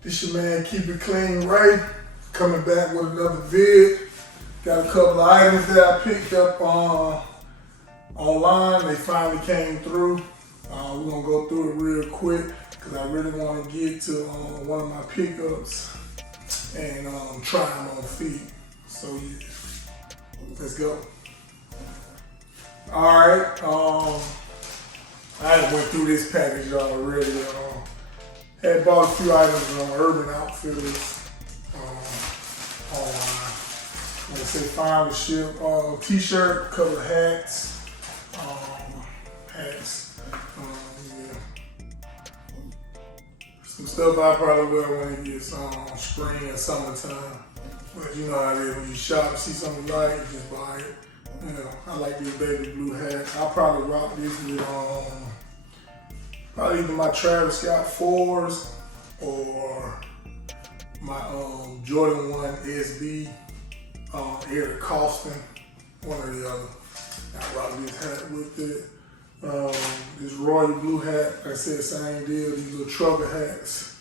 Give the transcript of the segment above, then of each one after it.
This your man, Keep It Clean Ray, coming back with another vid. Got a couple of items that I picked up online. They finally came through. We're gonna go through it real quick because I really want to get to one of my pickups and try them on feet. So yeah, let's go. All right. I went through this package already. Had bought a few items on Urban Outfitters online. Like I said, found the ship, t-shirt, couple of hats, yeah. Some stuff I probably wear when it gets spring and summertime. But you know how it is, when you shop, see something you like, you just buy it. You know, I like this baby blue hat. I'll probably rock this with probably either my Travis Scott 4s or my Jordan 1 SB, Eric Costin, one or the other. I rock this hat with it. This royal blue hat, like I said, same deal, these little trucker hats.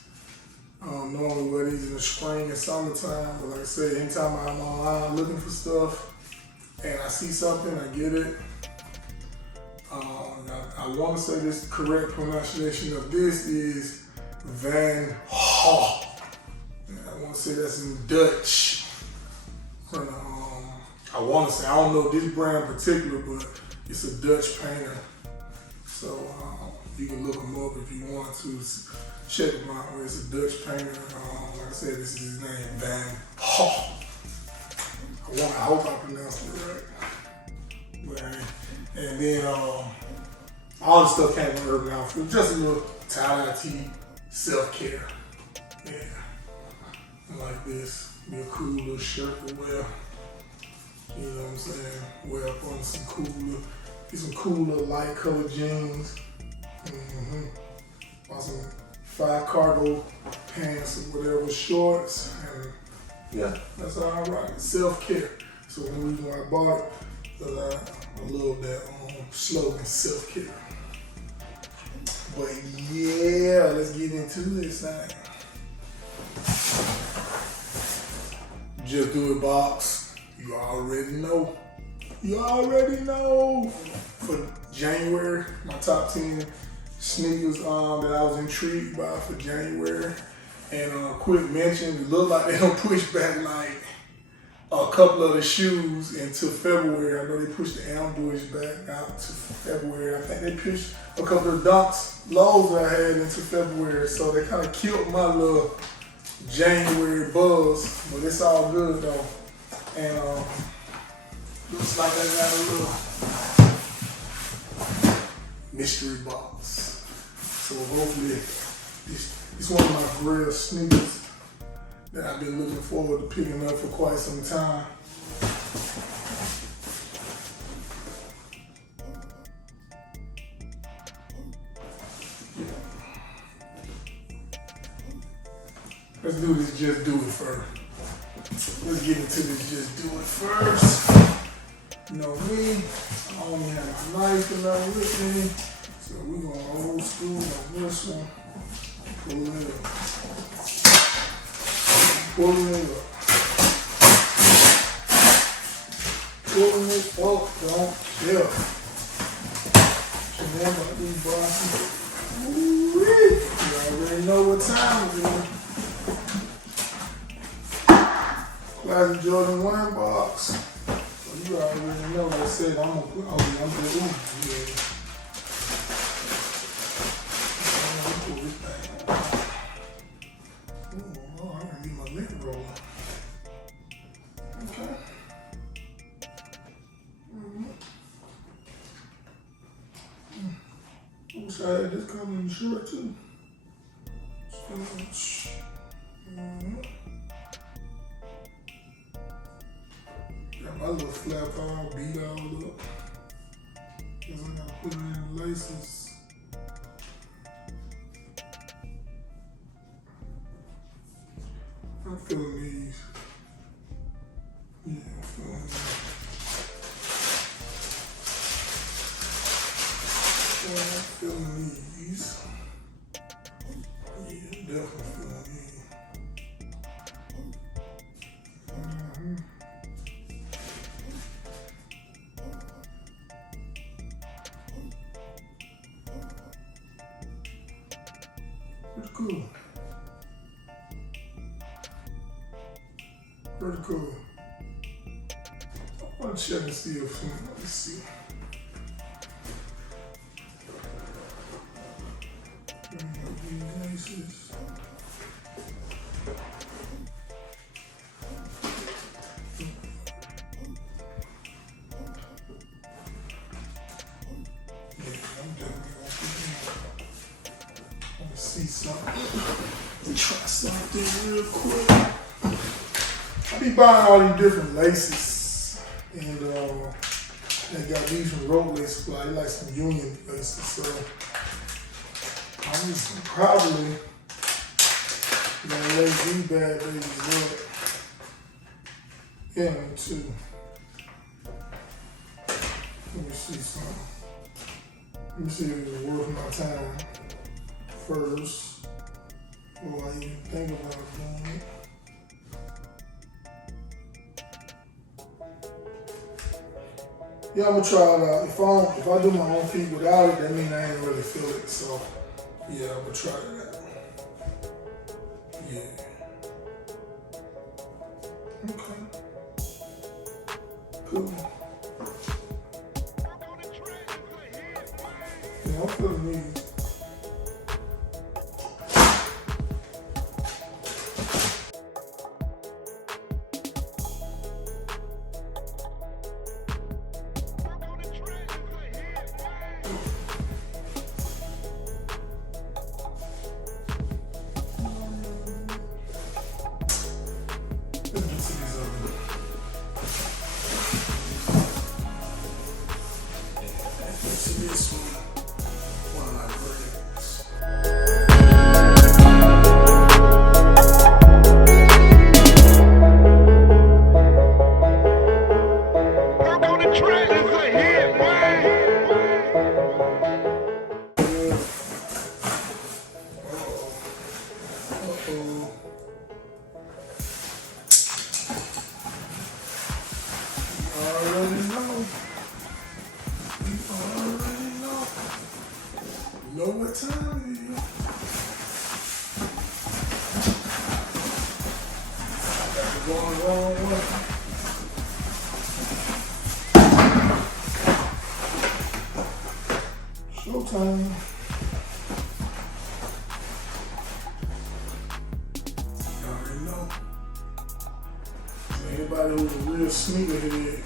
Normally wear these in the spring and summertime, but like I said, anytime I'm online looking for stuff and I see something, I get it. I want to say this correct pronunciation of this is Van Hall. I want to say that's in Dutch. I want to say, I don't know this brand in particular, but it's a Dutch painter. So you can look them up if you want to. Check him out. It's a Dutch painter. Like I said, this is his name, Van Hall. I hope I pronounced it right. And then all the stuff came from Urban Outfitters. Just a little tie-dye tee, self-care. Yeah. Like this. Be a cool little shirt to wear. You know what I'm saying? Wear up on some cool little light colored jeans. Bought some 5 cargo pants or whatever, shorts. And yeah, that's how I rock it. Self-care. So the reason why I bought it, because I love that slogan, self-care. But yeah, let's get into this thing. Just Do It box. You already know. For January, my top 10 sneakers that I was intrigued by for January. And quick mention, it looked like they don't push back like a couple of the shoes into February. I know they pushed the ambush back out to February. I think they pushed a couple of Dunks lows that I had into February. So they kind of killed my little January buzz, but it's all good though. And looks like I got a little mystery box. So hopefully it's one of my Grail sneakers that I've been looking forward to picking up for quite some time. Let's do this Just Do It first. Let's get into this Just Do It first. You know me, I only have my knife and nothing with me, so we're going old school on this one. Pull it up. Pulling it up. Pulling it up, don't kill. Remember these boxes. Ooh-wee. You already know what time it is. Classic Jordan 1 box. So you already know what I said. I'm gonna put, yeah. I wish I had this color in the shirt too. Got my little flap all beat all up. Cause I gotta put it in the laces. I'm feeling these. Yeah, I'm feeling these. I'm feeling these. Yeah, definitely feeling these. Pretty cool. Pretty cool. I want to check and see if let's see. Laces. See something. Try something real quick. I be buying all these different laces, and they got these from rope lace supply. They like some union laces, so I'm just probably gonna lace these bad babies up. Yeah, me too. Let me see something. Let me see if it's worth my time first, before I even think about doing it. Yeah, I'm gonna try it out. If I do my own feet without it, that means I ain't really feel it. So yeah, I'm gonna try it out. Yeah. Okay. Cool. Yeah, I'm feeling these. This one of my favorites. Up on the track is a hit, man. Know what time it is. Got to go on the wrong way. Showtime. You already know. So anybody who's a real sneakerhead,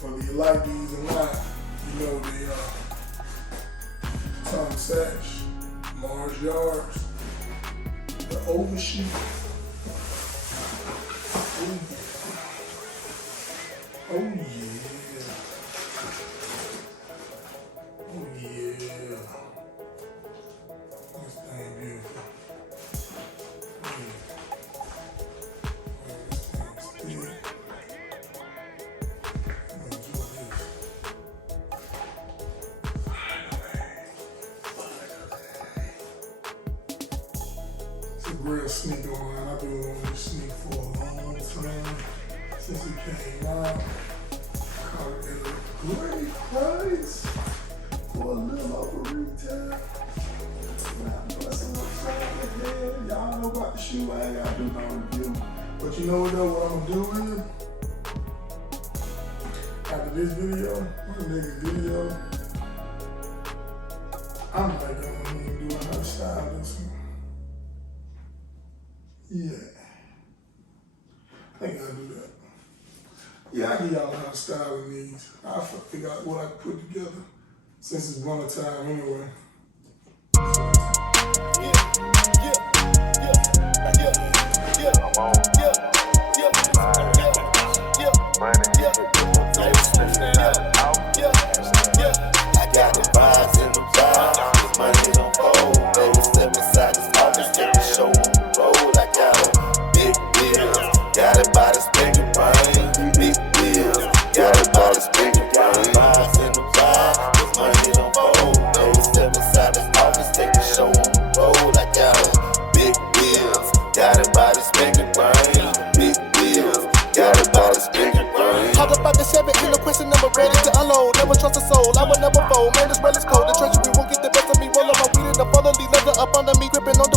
whether you like these or not, you know they are. Tom Satch, Mars Yards, the overshoot. Oh yeah. Oh yeah. This thing beautiful. Yeah. This thing's thick. Grail sneaker line. I've been wanting this sneaker for a long time since it came out. Caught it at a great price for a little over retail. Man, busting upside the head. Y'all know about the shoe. I ain't gotta do no review. But you know what though? What I'm gonna do is after this video, or the next video, I'm like gonna do another style this one. Yeah, I think I'll do that. Yeah, I'll give y'all how to style these. I'll figure out what I can put together since it's winter time anyway. I got the vibes in the vibe. This money don't fold. Baby, step inside this office, take the show on the road. I got a big deal. Got it by the speaker brain. Big deal. Got it by the speaker brain. Vibes in the vibe. This money don't fold. Baby, step inside this office, take the show on the road. I got a big deal. Got it by the speaker brain. Big deal. Got it by the speaker brain. Hop up out the Chevy, in the question number ready to unload. Never trust a soul, I will never fold. Man, this well is cold. The treasury won't get the best of me. Roll up my weed in the funnel, leave leather up under me, gripping on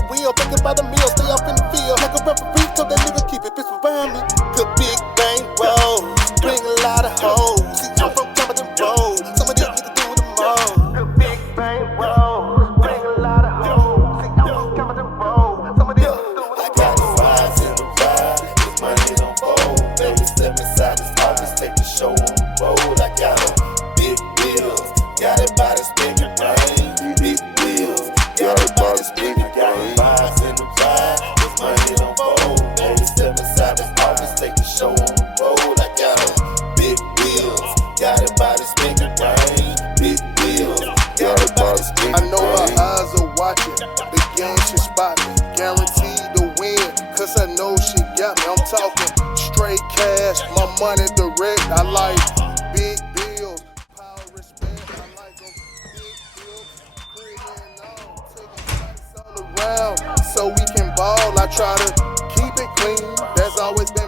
since I know she got me. I'm talking straight cash, my money direct. I like big bills, power, respect. I like them big bills, pretty and all. Taking flights all around so we can ball. I try to keep it clean. There's always been